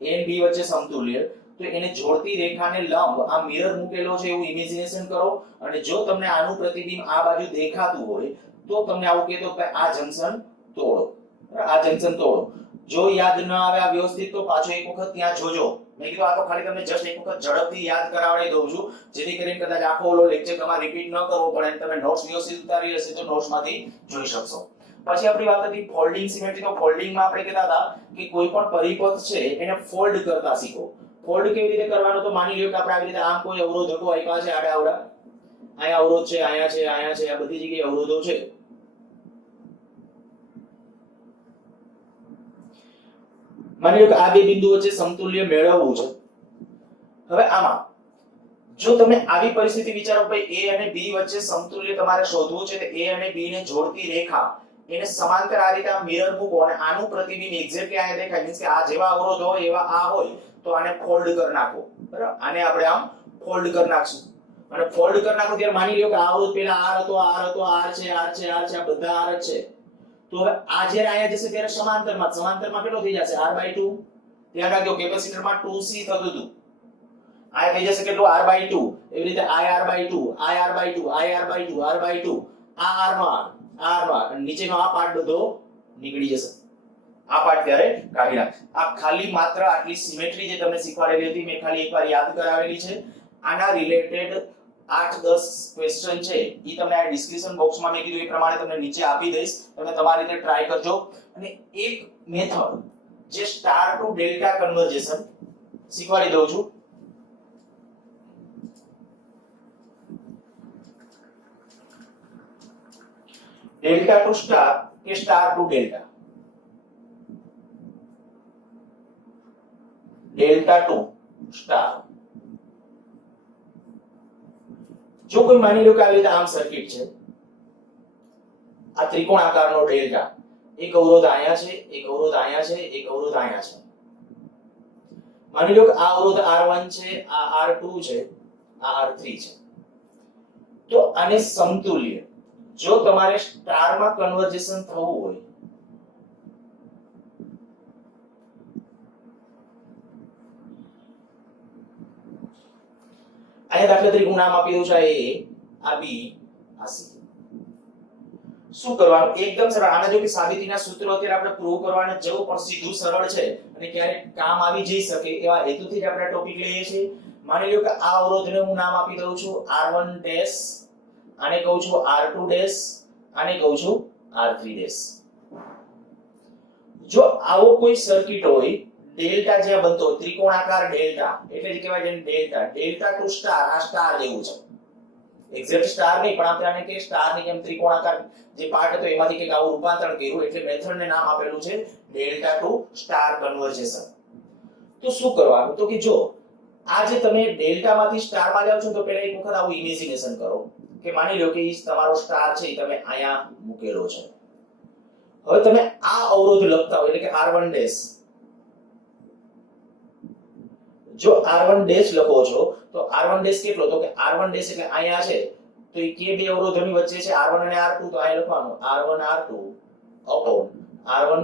A અને B વચ્ચે સમતુલ્ય, તો એને જોડતી રેખાને લંબ આ મિરર મૂકેલો છે એવું ઇમેજિનેશન કરો. અને જો તમને આનું પ્રતિબિંબ આ બાજુ દેખાતું હોય તો તમને આવું કહેતો કે આ જંકશન તોડો, આ જંકશન તોડો. જો યાદ ન આવે આ વ્યવસ્થિત તો પાછો એક વખત ત્યાં જોજો. મેં કીધું આ તો ખાલી તમને જસ્ટ એક વખત ઝડપથી યાદ કરાવડી દઉં છું, જેથી કરીને કદાચ આખો ઓલો લેક્ચર તમારે રિપીટ ન કરવો પડે અને તમે નોટ્સ વ્યવસ્થિત ઉતારી હશે તો નોટ્સમાંથી જોઈ શકશો. પછી આપણી વાત હતી ફોલ્ડિંગ સિમેટ્રી. તો ફોલ્ડિંગમાં આપણે કહેતા હતા કે કોઈ પણ પરિપથ છે એને ફોલ્ડ કરતા શીખો. ફોલ્ડ કેવી રીતે કરવાનો? તો માની લ્યો કે આપણે આવી રીતે આમ કોઈ અવરોધકો આપ્યા છે આડા આવડા, અહીંયા અવરોધ છે, અહીંયા છે, અહીંયા છે, આ બધી જગ્યાએ અવરોધો છે. માની લો કે આ બે બિંદુ વચ્ચે સમતુલ્ય મેળવવું છે. હવે આમાં જો તમે આવી પરિસ્થિતિ વિચારો ભાઈ A અને B વચ્ચે સમતુલ્ય તમારે શોધવું છે, તો A અને B ને જોડતી રેખા એને સમાંતર આ રીતે મિરર મૂકો અને આનું પ્રતિબિંબ એક્ઝેક્ટલી અહીંયા દેખાય. મીન્સ કે આ જેવા અવરોધ હોય એવા આ હોય તો આને ફોલ્ડ કરી નાખો. બરાબર, આને આપણે આમ ફોલ્ડ કરી નાખશું. અને ફોલ્ડ કરી નાખો ત્યારે માની લ્યો કે આ અવરોધ પેલા R હતો, R હતો, R છે, R છે, R છે, આ બધા R છે. તો હવે આ જ્યારે અહીંયા જશે ત્યારે સમાંતરમાં કેટલો થઈ જશે? R/2. ધ્યાન રાખજો કેપેસિટરમાં 2C થતું હતું, આ થઈ જશે કેટલું? R/2. એવી રીતે IR/2, IR/2, IR/2, R/2, આ R નો R અને નીચેનો આ પાર્ટ બધો નીકળી જશે. આ પાર્ટ ત્યારે કાઢી નાખ. આ ખાલી માત્ર આટલી સિમેટ્રી જે તમને શીખવાડેલી હતી મેં ખાલી એકવાર યાદ કરાવેલી છે. આના રિલેટેડ 8-10 ક્વેશ્ચન છે ઈ તમને આ ડિસ્ક્રિપ્શન બોક્સમાં મેં કીધું એ પ્રમાણે તમને નીચે આપી દઈશ. તમે તમારી રીતે ટ્રાય કરજો. અને એક મેથડ જે સ્ટાર ટુ ડેલ્ટા કન્વર્જેશન શીખવાડી દઉં છું. ડેલ્ટા ટુ સ્ટાર કે star to delta? Delta to star. જો કોઈ માની લો કે આવી રીતે આમ સર્કિટ છે, આ ત્રિકોણ આકારનો ડેલ્ટા, એક અવરોધ અહીંયા છે, એક અવરોધ અહીંયા છે, એક અવરોધ અહીંયા છે. માની લો કે આ અવરોધ R1 છે, આ R2 છે, આ R3 છે. તો આને સમતુલ્ય જો તમારે સ્ટારમાં કન્વર્જેશન થવું હોય અહીંયા દાખલા તરીકે હું નામ આપી દઉં છું, આ A, આ B, આ C. શું કરવાનું એકદમ સરળ આને જો કે સાબિતીના સૂત્રો અત્યારે આપણે પ્રૂવ કરવાને જવું પણ સીધું સરળ છે અને ક્યારેક કામ આવી જઈ શકે એવા હેતુથી જ આપણે ટોપિક લઈએ છીએ માની લો કે આ અવરોધને હું નામ આપી દઉં છું r1 ડેશ આને કહું છું r2 ડેશ આને કહું છું r3 ડેશ જો આવો કોઈ સર્કિટ હોય ડેલ્ટા જે બનતો હોય ત્રિકોણાકાર ડેલ્ટા એટલે જ કહેવાય છે ડેલ્ટા ડેલ્ટા ટુ સ્ટાર આ સ્ટાર જેવું છે એક્ઝેક્ટ સ્ટાર નહીં પણ આપણે આને કે સ્ટાર ની જેમ ત્રિકોણાકાર જે પાર્ટ હતો એમાંથી કંઈક આવું રૂપાંતરણ કર્યું એટલે મેથડને નામ આપેલું છે ડેલ્ટા ટુ સ્ટાર કન્વર્ઝેશન તો શું કરવાનું તો કે જો આ જે તમે ડેલ્ટા માંથી સ્ટાર માં જાવ છો તો પહેલા એક વખત આવું ઇમેજિનેશન કરો કે માની લો કે ઈ તમારો સ્ટાર છે તમે અહીંયા મૂકેલો છે હવે તમે આ અવરોધ લખતા હોય એટલે કે r1 ડેશ જો r1 ડેશ લખો છો તો r1 ડેશ કેટલો તો કે r1 ડેશ એટલે અહીંયા છે તો એ કે બે અવરોધોની વચ્ચે છે r1 અને r2 તો અહીંયા લખવાનું r1 r2 upon r1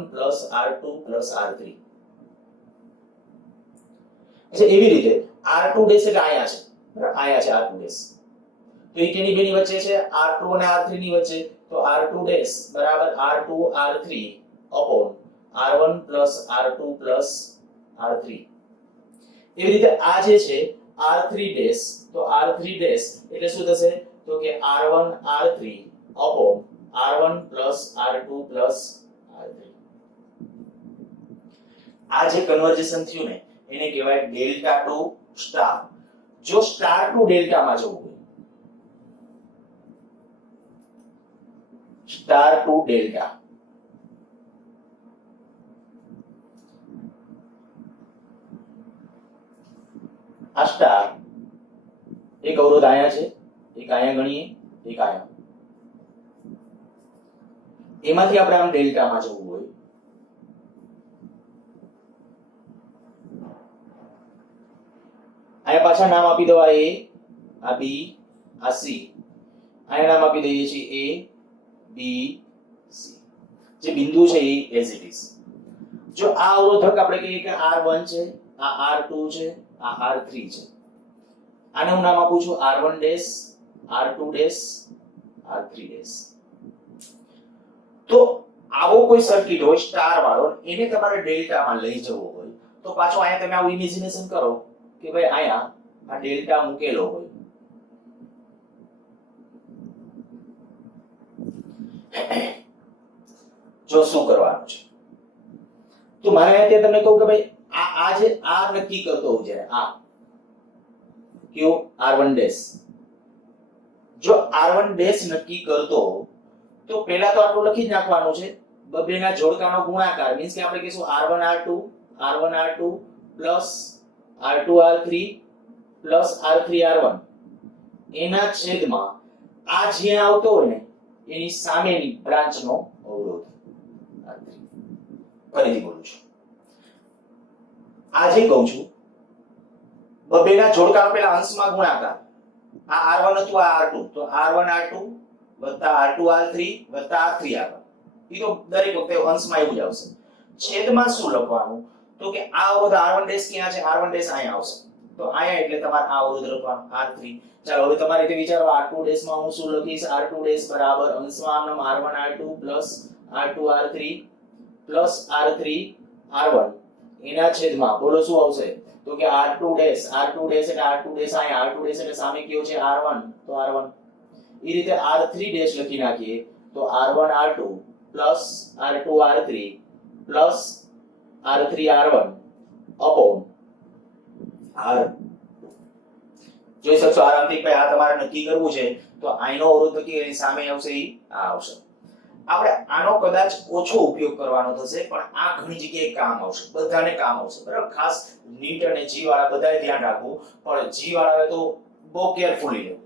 r2 r3 એટલે એવી રીતે r2 ડેશ એટલે અહીંયા છે બરાબર અહીંયા છે r2 ડેશ તો એ કેની બેની વચ્ચે છે r2 અને r3 ની વચ્ચે તો r2 ડેશ બરાબર r2 r3 upon r1 r2 r3 એવી રીતે આ જે છે r3 ડેશ તો r3 ડેશ એટલે શું થશે તો કે r1 r3 upon r1 r2 r3 આ જે કન્વર્જેશન થયું ને એને કહેવાય ડેલ્ટા ટુ સ્ટાર જો સ્ટાર ટુ ડેલ્ટા માં જવું હોય સ્ટાર ટુ ડેલ્ટા આ સ્ટાર એક અવરોધ આયા છે એક આયા ગણીએ એક આયા એમાંથી આપણે આમ ડેલ્ટા માં જવું હોય આયા પાછા નામ આપી દો આ a આ b આ c આયા નામ આપી દઈએ છીએ a b c જે બિંદુ છે એ એઝ ઇટ ઇઝ જો આ અવરોધક આપણે કહીએ કે r1 છે આ r2 છે આ r3 છે આને હું નામ આપું છું r1 dash r2 dash r3 dash તો આવો કોઈ સર્કિટ હોય સ્ટાર વાળો એને તમારે ડેલ્ટા માં લઈ જવો હોય તો પાછો અહીંયા તમે આવું ઇમેજિનેશન કરો કે ભાઈ અહીંયા આ ડેલ્ટા મૂકેલો હોય જો શું કરવાનું છે તો મારે અહીંયા તમને કહું કે ભાઈ આ જે r નક્કી કરતો હોય જ્યારે આ કયો r1 ડેશ જો r1 ડેશ નક્કી કરતો તો પહેલા તો આટલું લખી જ નાખવાનું છે બબેના જોડકાનો ગુણાકાર મીન્સ કે આપણે કહીશું r1 r2 r2 r3 r3 r1 એના છેદમાં આ જ્યાં આવતો હોય ને એની સામેની બ્રાન્ચનો અવરોધ ફરીથી બોલું છું આ જે કહું છું બબેના જોડકાનો પહેલા અંશમાં ગુણાકાર આ r1 હતું આ r2 તો r1 r2 r2 r3 r3 r1 ઈ તો દરેક વખતે અંશમાં એવું જ આવશે છેદમાં શું લખવાનું તો કે આ અવરોધ r1 ડેશ ક્યાં છે r1 ડેશ અહીંયા આવશે તો અહીંયા એટલે તમારે આ અવરોધ લખવાનું r3 ચાલો હવે તમારે રીતે વિચારો r2 ડેશ માં હું શું લખીશ r2 ડેશ બરાબર અંશમાં આમ r1 r2 r2 r3 r3 r1 એના છેદમાં બોલો શું આવશે તો કે r2 ડેશ એટલે r2 ડેશ અહીંયા r2 ડેશ એટલે સામે કયો છે r1 તો r1 એ રીતે r3 ડેશ લખી નાખીએ તો r1 r2 r2 r3 r3 r1 upon r જોઈ શકશો આરામથી ભાઈ આ તમારે નક્કી કરવું છે તો આનો અવરોધ નક્કી એની સામે આવશે ઈ આ આવશે આપણે આનો કદાચ ઓછો ઉપયોગ કરવાનો થશે પણ આ ઘણી જગ્યાએ કામ આવશે બધાને કામ આવશે બરાબર ખાસ નીટ અને જી વાળા બધાએ ધ્યાન રાખવું પણ જી વાળાએ તો બહુ કેરફુલી લેવું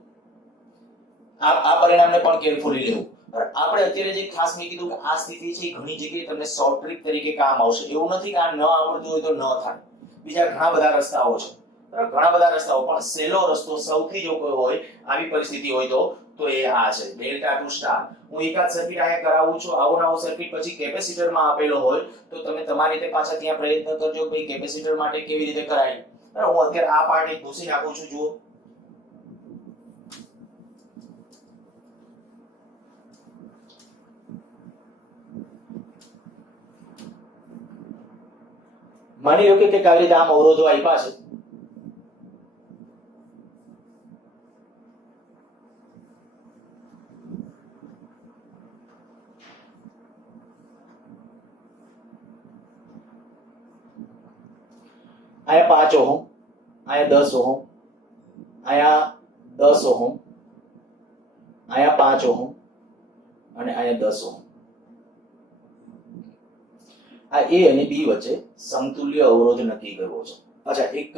આ પરિણામને પણ કેરફુલી લેવું પણ આપણે અત્યારે જે ખાસ મેં કીધું કે આ સ્થિતિ છે ઘણી જગ્યાએ તમને શોર્ટ ટ્રિક તરીકે કામ આવશે એવું નથી કે આ ન આવડતું હોય તો ન થાય બીજા ઘણા બધા રસ્તાઓ છે બરાબર ઘણા બધા રસ્તાઓ પણ સેલો રસ્તો સૌથી જો કોઈ હોય આવી પરિસ્થિતિ હોય તો એ આ છે ડેલ્ટા ટુ સ્ટાર હું એકાદ સર્કિટ આયા કરાવું છું આવો નવો સર્કિટ પછી કેપેસિટર માં આપેલો હોય તો તમે તમારી રીતે પાછા ત્યાં પ્રયત્ન કરજો કે ભાઈ કેપેસિટર માટે કેવી રીતે કરાય બરાબર હું અત્યારે આ પાર્ટ એક ભૂસી નાખું છું જુઓ માની લો કે કંઈક આવી રીતે આમ અવરોધો આપ્યા છે, અહીંયા 5 ઓહમ, અહીંયા 10 ઓહમ, અહીંયા 10 ઓહમ, અહીંયા 5 ઓહમ અને અહીંયા 10 ઓહમ. આ A અને B વચ્ચે સમતુલ્ય અવરોધ નક્કી કરવો છે. અચ્છા, એક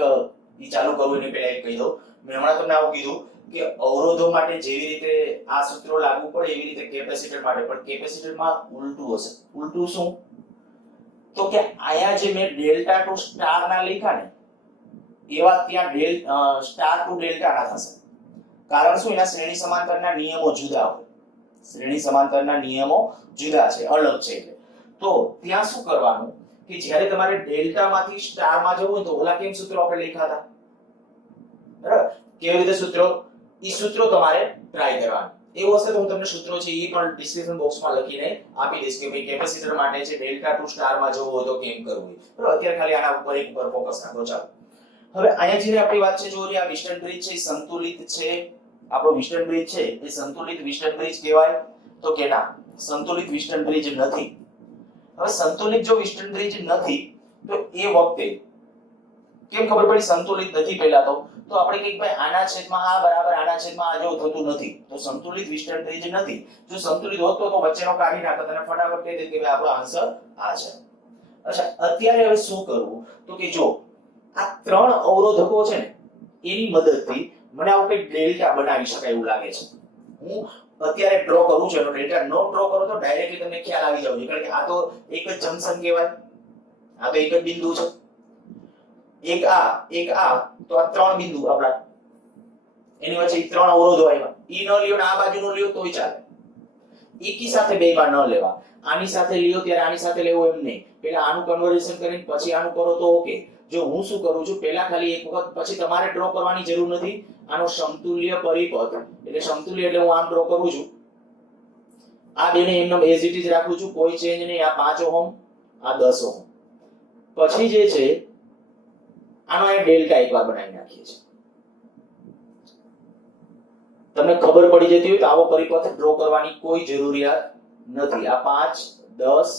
ઈ ચાલુ કરવું એની પહેલા એક કહી દઉં. મેં હમણાં તમને આવું કીધું કે અવરોધો માટે જેવી રીતે આ સૂત્રો લાગુ પડે એવી રીતે કેપેસિટર માટે પણ કેપેસિટરમાં ઉલટું હશે. ઉલટું શું? તો કે અહીંયા જે મેં ડેલ્ટા ટુ સ્ટાર ના લખ્યા ને એવા ત્યાં સ્ટાર ટુ ડેલ્ટા ના થશે. કારણ શું? એના શ્રેણી સમાંતરના નિયમો જુદા હોય. શ્રેણી સમાંતરના નિયમો જુદા છે, અલગ છે. એટલે તો ત્યાં શું કરવાનું કે જ્યારે તમારે ડેલ્ટા માંથી સ્ટાર માં જવું હોય તો ઓલા કેમ સૂત્રો આપણે લખ્યા હતા, બરાબર? કેવી રીતે સૂત્રો? ઈ સૂત્રો તમારે ટ્રાય કરવાનું. એવું હશે તો હું તમને સૂત્રો છે એ પણ ડિસ્ક્રિપ્શન બોક્સમાં લખીને આપી દઈશ કે ભાઈ કેપેસિટર માટે છે ડેલ્ટા ટુ સ્ટાર માં જવું હોય તો કેમ કરવું. બરાબર? અત્યારે ખાલી આના ઉપર એક ઉપર ફોકસ રાખો. ચાલો હવે અહીંયા જે આપણી વાત છે, જો આ વિસ્ટન બ્રિજ છે સંતુલિત છે, આપણો વિસ્ટન બ્રિજ છે એ સંતુલિત વિસ્ટન બ્રિજ કહેવાય? તો કે ના, સંતુલિત વિસ્ટન બ્રિજ નથી. હવે સંતુલિત જો વિસ્ટન બ્રિજ નથી તો એ વખતે કેમ ખબર પડી સંતુલિત નથી? પહેલા તો આપણે કઈક ભાઈ આના છેદમાં આ બરાબર આના છેદમાં આ જેવું થતું નથી, તો સંતુલિત વિસ્ટન બ્રિજ નથી. જો સંતુલિત હોત તો વચ્ચેનો કાઢી નાખત અને ફટાફટ કહી દેત કે ભાઈ આપણો આન્સર આ છે. અચ્છા, અત્યારે હવે શું કરવું? તો કે જો આ ત્રણ અવરોધકો છે ને એની મદદથી મને આવું કંઈક ડેલ્ટા બનાવી શકાય એવું લાગે છે. હું અત્યારે ડ્રો કરું છું, એનો ડેલ્ટા નો ડ્રો કરો તો ડાયરેક્ટલી તમને ખ્યાલ આવી જાવ, કારણ કે આ તો એક જ જંકશન કહેવાય, આ તો એક જ બિંદુ છે. એક આ તો આ ત્રણ બિંદુ આપણા એની વચ્ચે ત્રણ અવરોધો આવ્યા. ઈ ન લ્યો ને આ બાજુ નો લ્યો તોય ચાલે. એકી સાથે બે માં ન લેવા. આની સાથે લ્યો ત્યારે આની સાથે લેવો એમ નહીં. પહેલા આનું કન્વર્ઝન કરીને પછી આનું કરો તો ઓકે. જો હું શું કરું છું, પહેલા ખાલી એક વખત, પછી તમારે ડ્રો કરવાની જરૂર નથી. આનો સમતુલ્ય પરિપથ એટલે સમતુલ્ય એટલે હું આમ ડ્રો કરું છું. આ બેને એમનો એઝ ઇટ ઇઝ રાખું છું, કોઈ ચેન્જ નહીં. આ 5 ઓહમ, આ 10 ઓહમ. પછી જે છે આનો એ ડેલ્ટા એકવાર બનાવી નાખીએ છીએ. તમને ખબર પડી જતી હોય તો આવો પરિપથ ડ્રો કરવાની કોઈ જરૂરિયાત નથી. આ 5, 10,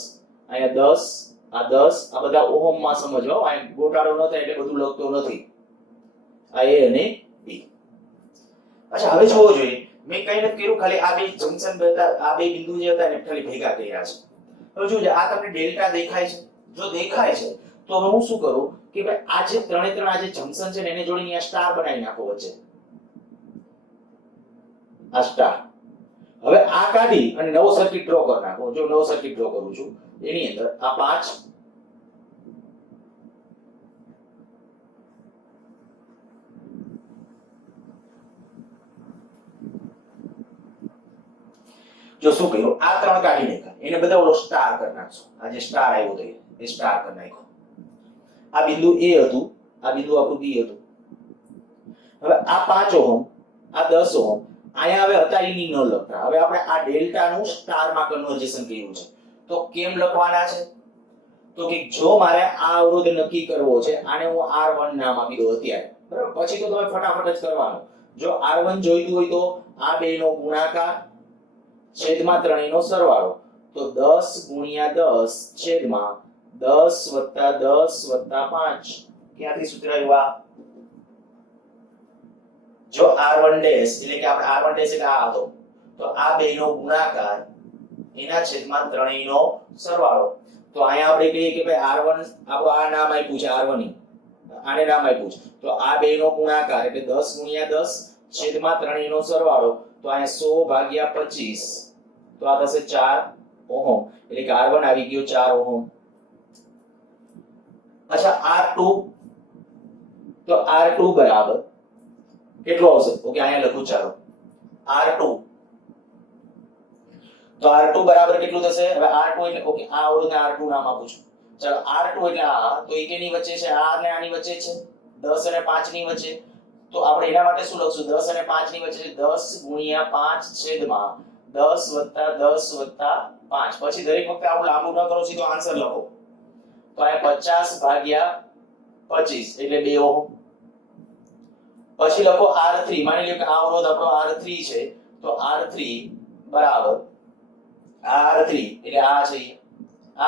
અહીંયા 10, આ 10, આ બધા ઓહમ માં સમજવા. આ ગોટાળો ન થાય એટલે બધું લખતો નથી. આ A અને B. અચ્છા, હવે જોવો જોઈએ મેં કઈ નથી કર્યું, ખાલી આ બે જંકશન હતા, આ બે બિંદુ જે હતા ને ખાલી ભેગા કર્યા છે. હવે જોજો આ તમને ડેલ્ટા દેખાય છે? જો દેખાય છે તો હવે હું શું કરું કે ભાઈ આ જે ત્રણે ત્રણ આ જે જંકશન છે ને એને જોડીને અહીંયા સ્ટાર બનાવી નાખો વચ્ચે. આ સ્ટાર. હવે આ કાઢી અને નવો સર્કિટ ડ્રો કરી નાખો. જો નવો સર્કિટ ડ્રો કરું છું એની અંદર આ 5, જો શું કર્યું, આ ત્રણ કાઢી નાખ્યા, એને બધા ઓલો સ્ટાર કરી નાખશો. આ જે સ્ટાર આવ્યો તો એ સ્ટાર કરી નાખ્યો. આ બિંદુ A હતું, આ બિંદુ આપણું B હતું. હવે આ 5 ઓહમ, આ 10 ઓહમ અહીંયા હવે હતા એની ન લખતા. હવે આપણે આ ડેલ્ટા નું સ્ટાર માં કન્વર્ઝેશન કર્યું છે, તો કેમ લખવાના છે? તો કે જો મારે આ અવરોધ નક્કી કરવો છે, આને હું R1 નામ આપી દઉં અત્યારે, બરાબર? પછી તો તમે ફટાફટ જ કરવાનું. જો R1 જોઈતું હોય તો આ બે નો ગુણાકાર છેદમાં ત્રણેયનો સરવાળો, તો 10 ગુણ્યા 10 છેદમાં 10 વત્તા 10 વત્તા 5. ક્યાંથી સૂત્ર આવ્યું? જો R1 ડેશ એટલે કે આપણે R1 ડેશ એટલે આ હતો, તો આ બેનો ગુણાકાર એના છેદમાં ત્રણેયનો સરવાળો. તો અહીંયા આપણે કહીએ કે ભાઈ R1 આપણું આ નામ આપ્યું છે R1, આને નામ આપ્યું છે, તો આ બેનો ગુણાકાર એટલે 10 ગુણ્યા 10 છેદમાં ત્રણેયનો સરવાળો, તો અહીંયા 100 ભાગ્યા 25, તો આ થશે 4 ઓહમ. એટલે કે R1 આવી ગયો 4 ઓહમ. અચ્છા, R2 તો R2 બરાબર કેટલો આવશે? ઓકે, અહીંયા લખું ચાલો R2. તો R2 બરાબર કેટલું થશે? હવે R2 એટલે ઓકે આ અવરોધને R2 નામ આપું છું. ચાલો R2 એટલે આ, તો એ કેની વચ્ચે છે? આ અને આની વચ્ચે છે, 10 અને 5 ની વચ્ચે. તો આપણે એના માટે શું લખશું? 10 અને 5 ની વચ્ચે 10 ગુણ્યા 5 છેદમાં 10 વત્તા 10 વત્તા 5. પછી દરેક વખતે આવું લાંબુ ન કરો, સીધો આન્સર લખો. તો આ 50 ભાગ્યા 25 એટલે 2 ઓહમ. પછી લખો R3, માની લો કે આ અવરોધ આપણો R3 છે, તો R3 બરાબર R3 એટલે આ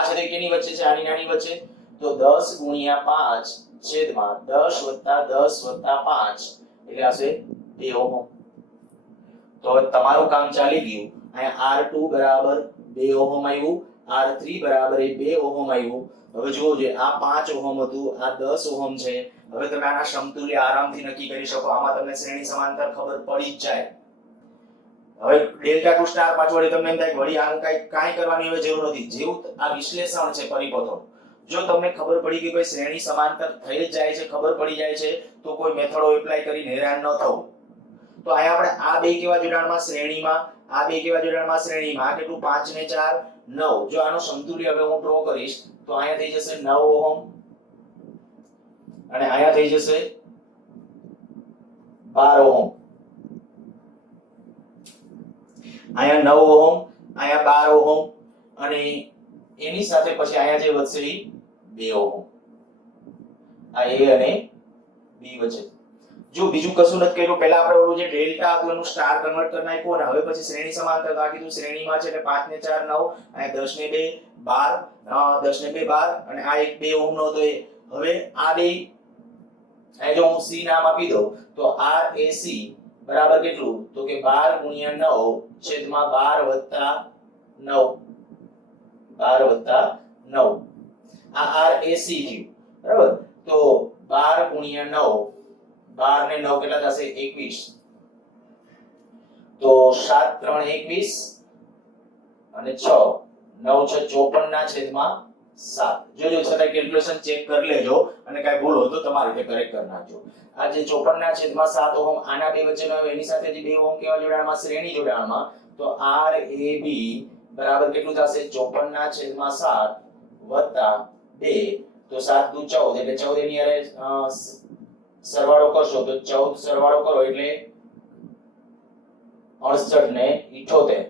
છે તે કેની વચ્ચે છે? આની નાની વચ્ચે. તો 10 ગુણ્યા 5 છેદમાં 10 + 10 + 5 એટલે આવશે 2 ઓહમ. તો હવે તમારું કામ ચાલી ગયું. અહીંયા R2 બરાબર 2 ઓહમ આવ્યું, R3 બરાબર 2 ઓહમ આવ્યું. હવે જુઓ જે આ 5 ઓહમ હતું, આ 10 ઓહમ છે. હવે તમે આના સમતુલ્ય આરામથી નક્કી કરી શકો. આમાં તમને શ્રેણી સમાંતર ખબર પડી જ જાય. હવે ડેલ્ટા ટુ સ્ટાર પાછળ તમને એમ થાય વળી આનું કાંઈ કરવાની હવે જરૂર નથી. જેવું આ વિશ્લેષણ છે પરિપથો, જો તમને ખબર પડી કે ભાઈ શ્રેણી સમાંતર થઈ જ જાય છે, ખબર પડી જાય છે, તો કોઈ મેથડો એપ્લાય કરીને હેરાન ન થવું. તો અહીંયા આપણે આ બે કેવા જોડાણમાં શ્રેણીમાં, આ બે કેવા જોડાણમાં શ્રેણીમાં, આ કેટલું 5 ને 4 9. જો આનો સમતુલ્ય હવે હું ડ્રો કરીશ તો અહીંયા થઈ જશે 9 ઓહમ અને અહીંયા થઈ જશે 12 ઓહમ. અહીંયા 9 ઓહમ, અહીંયા 12 ઓહમ અને એની સાથે પછી અહીંયા જે વધશે એ 2 ઓહમ. આ A અને B વચ્ચે. જો બીજું કશું નથી કર્યું, પહેલા આપણે ઓલું જે ડેલ્ટા હતું એનું સ્ટાર કન્વર્ટ કરી નાખ્યું અને હવે પછી શ્રેણી સમાંતર આ કીધું શ્રેણીમાં છે એટલે 5 ને 4 9, અહીંયા 10 ને 2 12, 10 ને 2 12 અને આ એક 2 ઓહમ નો. તો હવે આ બે અહીં જો હું C નામ આપી દઉં તો RAC બરાબર કેટલું? તો કે 12 ગુણ્યા 9 છેદમાં 12 + 9, 12 + 9. આ RAC થયું બરાબર. તો 12 ગુણ્યા 9, 12 ને 9 કેટલા થશે? 21. તો 7 3 21 અને 6 9 6 54 ના છેદમાં 7. જોજો છતાં કેલ્ક્યુલેશન ચેક કરી લેજો અને કાઈ ભૂલ હોય તો તમારી રીતે કરેક્ટ કરી નાખજો. આ જે 54 ના છેદમાં 7 ઓહમ આના બે વચ્ચેનો એની સાથે જે 2 ઓહમ કેવા જોડાણમાં? શ્રેણી જોડાણમાં. તો RAB બરાબર કેટલું થશે? 54 ના છેદમાં 7 વત્તા 2. તો 7 દુ 14 એટલે 14 એની હારે સરવાળો કરશો તો 14 સરવાળો કરો એટલે 68 ને 78.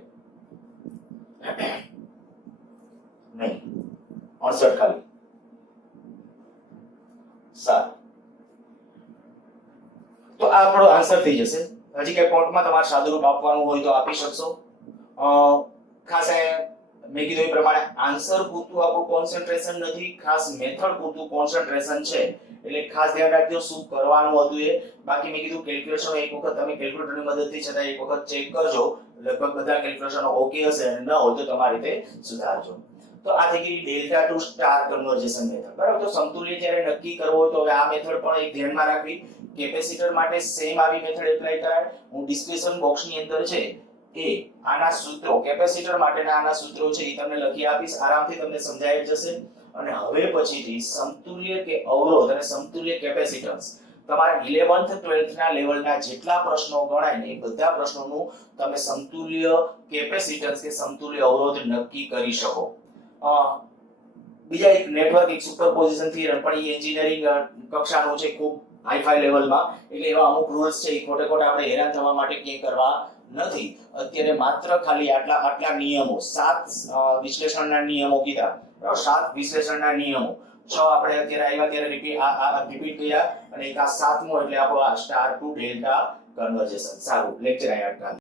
નહીં 68 ખાલી 7. તો આ આપણો આન્સર થઈ જશે. હજી કઈ પોઈન્ટમાં તમારે સાદુરૂપ આપવાનું હોય તો આપી શકશો. ખાસ મેં કીધું એ પ્રમાણે આન્સર પૂરતું આપણું કોન્સન્ટ્રેશન નથી, ખાસ મેથડ પૂરતું કોન્સન્ટ્રેશન છે. એટલે ખાસ ધ્યાન રાખજો શું કરવાનું હતું એ. બાકી મેં કીધું કેલ્ક્યુલેશન એક વખત તમે કેલ્ક્યુલેટરની મદદથી છતાં એક વખત ચેક કરજો. લગભગ બધા કેલ્ક્યુલેશનો ઓકે હશે અને ન હોય તો તમારી રીતે સુધારજો. તો આ થઈ ગઈ delta to star conversion method. બરાબર. તો સમતુલ્ય જ્યારે નક્કી કરવો હોય તો હવે આ મેથડ પણ એક ધ્યાનમાં રાખવી. કેપેસિટર માટે સેમ આવી મેથડ એપ્લાય કરાય. હું ડિસ્ક્રિપ્શન બોક્સની અંદર છે એ આના સૂત્રો, કેપેસિટર માટેના આના સૂત્રો છે એ તમને લખી આપીશ. આરામથી તમને સમજાઈ જશે. અને હવે પછીથી સમતુલ્ય કે અવરોધ અને સમતુલ્ય કેપેસિટન્સ તમારા 11th 12th ના લેવલના જેટલા પ્રશ્નો ગણાય ને એ બધા પ્રશ્નોનું તમે સમતુલ્ય કેપેસિટન્સ કે સમતુલ્ય અવરોધ નક્કી કરી શકો. બીજા એક નેટવર્ક એક સુપરપોઝિશન થિયરમ પણ એ એન્જિનિયરિંગ કક્ષાનું છે, ખૂબ હાઈફાઈ લેવલમાં. એટલે એવા અમુક રૂલ્સ છે એ ખોટે ખોટા આપણે હેરાન થવા માટે ક્યાંય કરવા નથી. અત્યારે માત્ર ખાલી આટલા નિયમો, 7 વિશ્લેષણના નિયમો કીધા, 7 વિશ્લેષણના નિયમો, 6 આપણે અત્યારે આવ્યા ત્યારે રિપીટ કર્યા અને એક આ 7મો એટલે આપણો આ સ્ટાર ટુ ડેલ્ટા કન્વર્ઝન. સારું, લેક્ચર અહીંયા